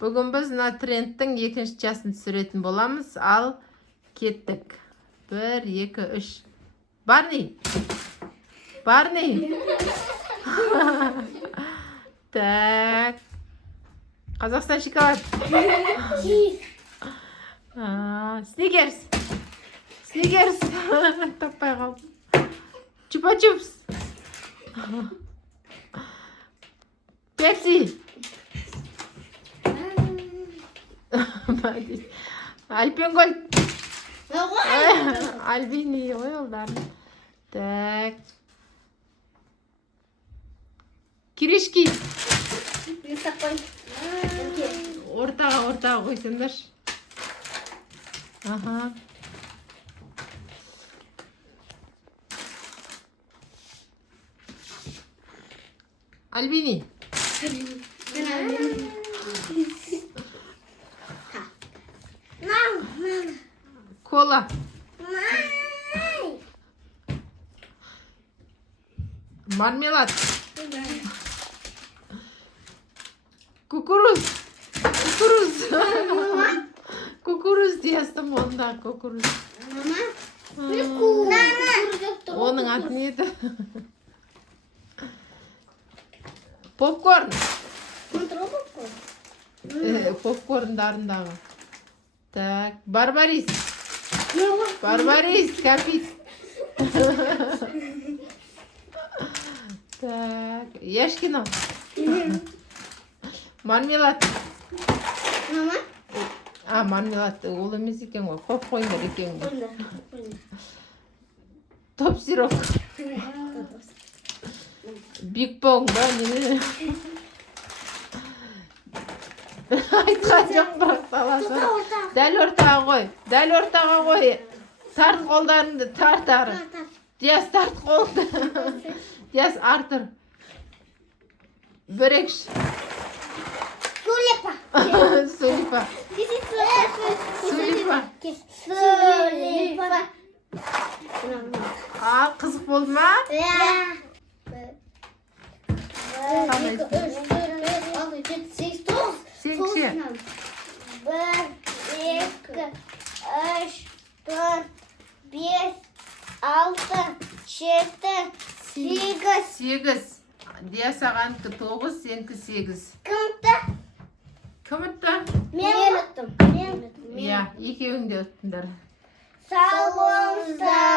Бүгін біз мына трендтің екінші жасын түсіретін боламыз. Ал кеттік. 1, 2, 3. Барни. Так. Қазақстан шоколад. Сникерс. Таппай қалдым. Чупа-чупс. Пепси. Альпенгольд. Альбини ойылдар. Так. Кирешки. Ортаға қойсаңдар. Аха. Альбини. Кола. Мармелад. Кукуруз. Кукуруз диястым онда кукуруз. Оның аты не еді? Попкорн. Попкорндарындағы. Так, барбарис. Капит. Так, яшкино. Мармелад. Мармелад ол емес екен ғой. Попкорндар екен ғой. Топ сироп. Биг Бонг ба не? Айтқан жоқ бірақ саласың. Дәл ортаға қой. Тарт қолдарыңды, тарт ары. Дияс тарт қолды. Дияс артыр. Бірекш. Сулипа. Қызық болды ма? 1, 2, 3, 4, 5, 6, 7, 8, 9. Сен 1, 2, 3, 4, 5, 6, 7, 8. 8. Дияс аған 9, сенікі 8. Кім ұтты? Мен ұттым. Иә, екеуің де ұттыңдар. Сау болыңыздар.